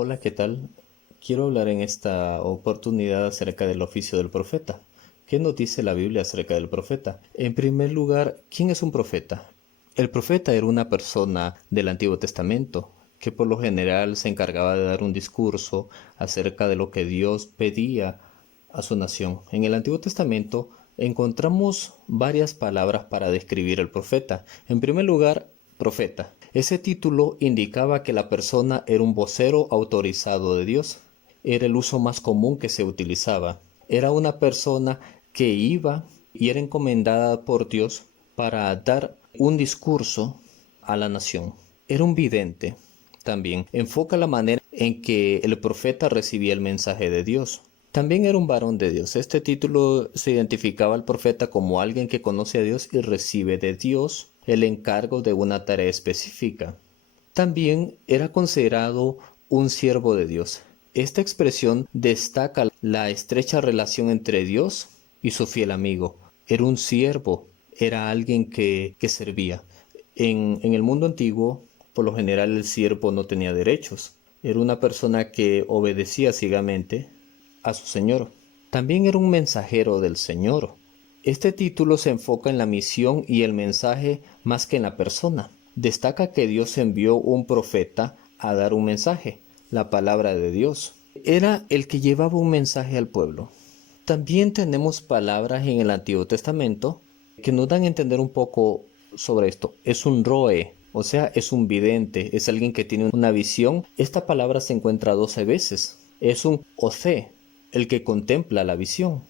Hola, ¿qué tal? Quiero hablar en esta oportunidad acerca del oficio del profeta. ¿Qué nos dice la Biblia acerca del profeta? En primer lugar, ¿quién es un profeta? El profeta era una persona del Antiguo Testamento que por lo general se encargaba de dar un discurso acerca de lo que Dios pedía a su nación. En el Antiguo Testamento encontramos varias palabras para describir al profeta. En primer lugar, profeta. Ese título indicaba que la persona era un vocero autorizado de Dios. Era el uso más común que se utilizaba. Era una persona que iba y era encomendada por Dios para dar un discurso a la nación. Era un vidente también. Enfoca la manera en que el profeta recibía el mensaje de Dios. También era un varón de Dios. Este título se identificaba al profeta como alguien que conoce a Dios y recibe de Dios el encargo de una tarea específica. También era considerado un siervo de Dios. Esta expresión destaca la estrecha relación entre Dios y su fiel amigo. Era un siervo, era alguien que servía. En el mundo antiguo, por lo general, el siervo no tenía derechos. Era una persona que obedecía ciegamente a su Señor. También era un mensajero del Señor. Este título se enfoca en la misión y el mensaje más que en la persona. Destaca que Dios envió un profeta a dar un mensaje, la palabra de Dios. Era el que llevaba un mensaje al pueblo. También tenemos palabras en el Antiguo Testamento que nos dan a entender un poco sobre esto. Es un roe, o sea, es un vidente, es alguien que tiene una visión. Esta palabra se encuentra 12 veces. Es un oce, el que contempla la visión.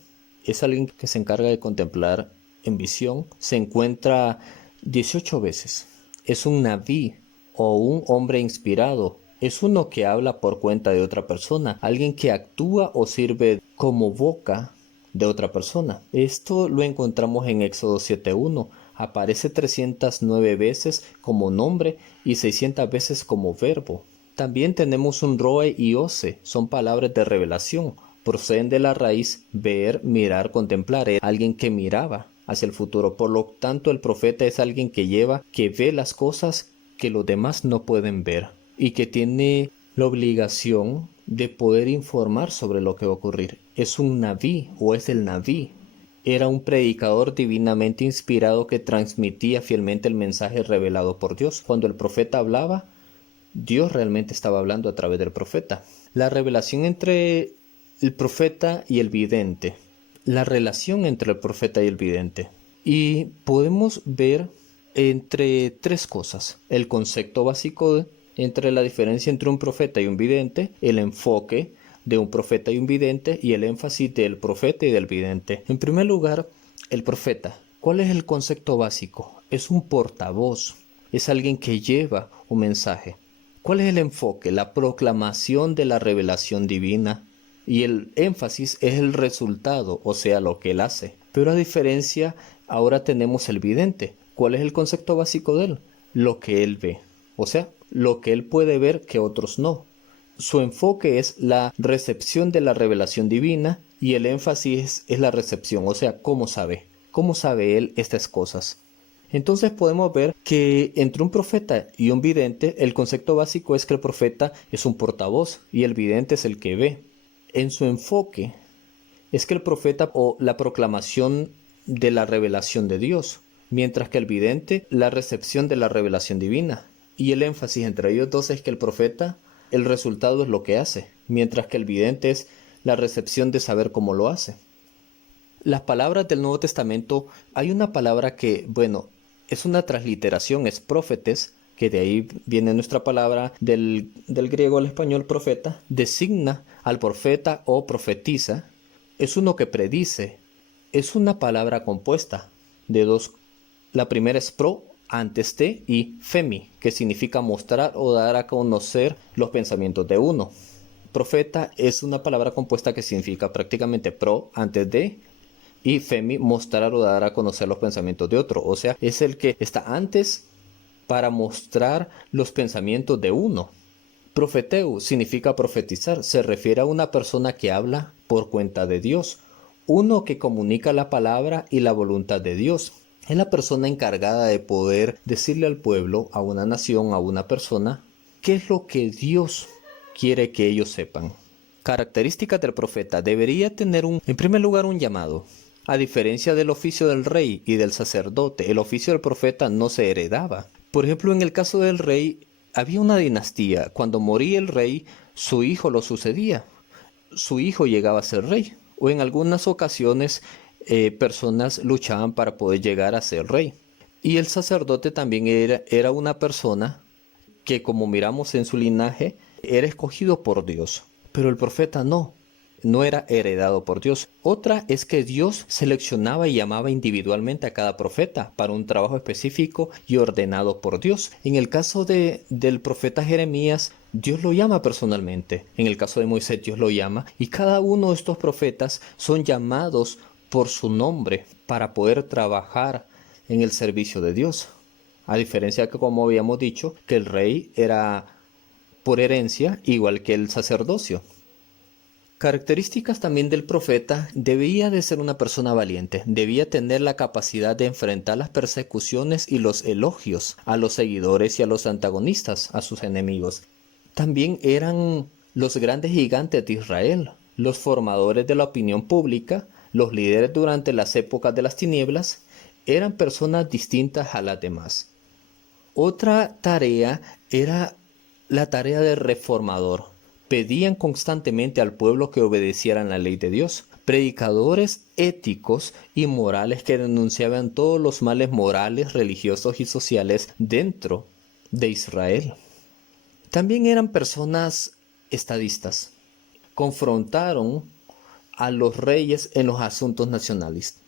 Es alguien que se encarga de contemplar en visión. Se encuentra 18 veces. Es un naví o un hombre inspirado. Es uno que habla por cuenta de otra persona, alguien que actúa o sirve como boca de otra persona. Esto lo encontramos en Éxodo 7:1. Aparece 309 veces como nombre y 600 veces como verbo. También tenemos un roe y ose, son palabras de revelación. Proceden de la raíz ver, mirar, contemplar. Es alguien que miraba hacia el futuro. Por lo tanto, el profeta es alguien que ve las cosas que los demás no pueden ver y que tiene la obligación de poder informar sobre lo que va a ocurrir. Es un naví o es el naví. Era un predicador divinamente inspirado que transmitía fielmente el mensaje revelado por Dios. Cuando el profeta hablaba, Dios realmente estaba hablando a través del profeta. La revelación entre el profeta y el vidente. La relación entre el profeta y el vidente. Y podemos ver entre tres cosas. El concepto básico entre la diferencia entre un profeta y un vidente, el enfoque de un profeta y un vidente y el énfasis del profeta y del vidente. En primer lugar, el profeta. ¿Cuál es el concepto básico? Es un portavoz, es alguien que lleva un mensaje. ¿Cuál es el enfoque? La proclamación de la revelación divina. Y el énfasis es el resultado, o sea, lo que él hace. Pero a diferencia, ahora tenemos el vidente. ¿Cuál es el concepto básico de él? Lo que él ve. O sea, lo que él puede ver que otros no. Su enfoque es la recepción de la revelación divina y el énfasis es la recepción, o sea, cómo sabe él estas cosas. Entonces podemos ver que entre un profeta y un vidente, el concepto básico es que el profeta es un portavoz y el vidente es el que ve. En su enfoque es que el profeta o la proclamación de la revelación de Dios, mientras que el vidente la recepción de la revelación divina. Y el énfasis entre ellos dos es que el profeta, el resultado es lo que hace, mientras que el vidente es la recepción de saber cómo lo hace. Las palabras del Nuevo Testamento, hay una palabra que, bueno, es una transliteración, es profetes, que de ahí viene nuestra palabra del griego al español profeta, designa al profeta o profetiza, es uno que predice, es una palabra compuesta de dos. La primera es pro, antes de, y femi, que significa mostrar o dar a conocer los pensamientos de uno. Profeta es una palabra compuesta que significa prácticamente pro, antes de, y femi, mostrar o dar a conocer los pensamientos de otro. O sea, es el que está antes para mostrar los pensamientos de uno. Profeteu significa profetizar, se refiere a una persona que habla por cuenta de Dios, uno que comunica la palabra y la voluntad de Dios. Es la persona encargada de poder decirle al pueblo, a una nación, a una persona, qué es lo que Dios quiere que ellos sepan. Características del profeta. Debería tener en primer lugar, un llamado. A diferencia del oficio del rey y del sacerdote, el oficio del profeta no se heredaba. Por ejemplo, en el caso del rey, había una dinastía. Cuando moría el rey, su hijo lo sucedía. Su hijo llegaba a ser rey. O en algunas ocasiones, personas luchaban para poder llegar a ser rey. Y el sacerdote también era una persona que, como miramos en su linaje, era escogido por Dios. Pero el profeta no era heredado por Dios. Otra es que Dios seleccionaba y llamaba individualmente a cada profeta para un trabajo específico y ordenado por Dios. En el caso del profeta Jeremías, Dios lo llama personalmente. En el caso de Moisés, Dios lo llama. Y cada uno de estos profetas son llamados por su nombre para poder trabajar en el servicio de Dios. A diferencia que, como habíamos dicho, que el rey era por herencia igual que el sacerdocio. Características también del profeta: debía de ser una persona valiente, debía tener la capacidad de enfrentar las persecuciones y los elogios a los seguidores y a los antagonistas, a sus enemigos. También eran los grandes gigantes de Israel, los formadores de la opinión pública, los líderes durante las épocas de las tinieblas, eran personas distintas a las demás. Otra tarea era la tarea del reformador. Pedían constantemente al pueblo que obedecieran la ley de Dios. Predicadores éticos y morales que denunciaban todos los males morales, religiosos y sociales dentro de Israel. También eran personas estadistas. Confrontaron a los reyes en los asuntos nacionales.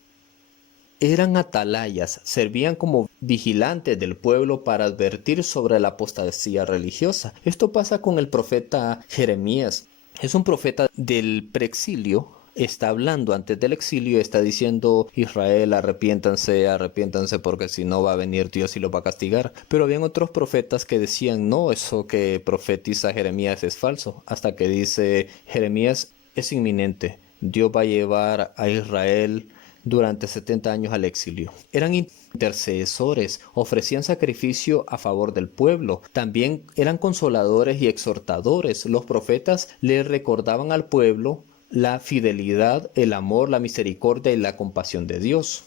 Eran atalayas, servían como vigilantes del pueblo para advertir sobre la apostasía religiosa. Esto pasa con el profeta Jeremías. Es un profeta del preexilio, está hablando antes del exilio, está diciendo: Israel, arrepiéntanse porque si no va a venir Dios y los va a castigar. Pero habían otros profetas que decían: no, eso que profetiza Jeremías es falso. Hasta que dice Jeremías: es inminente, Dios va a llevar a Israel durante 70 años al exilio. Eran intercesores, ofrecían sacrificio a favor del pueblo. También eran consoladores y exhortadores. Los profetas le recordaban al pueblo la fidelidad, el amor, la misericordia y la compasión de Dios.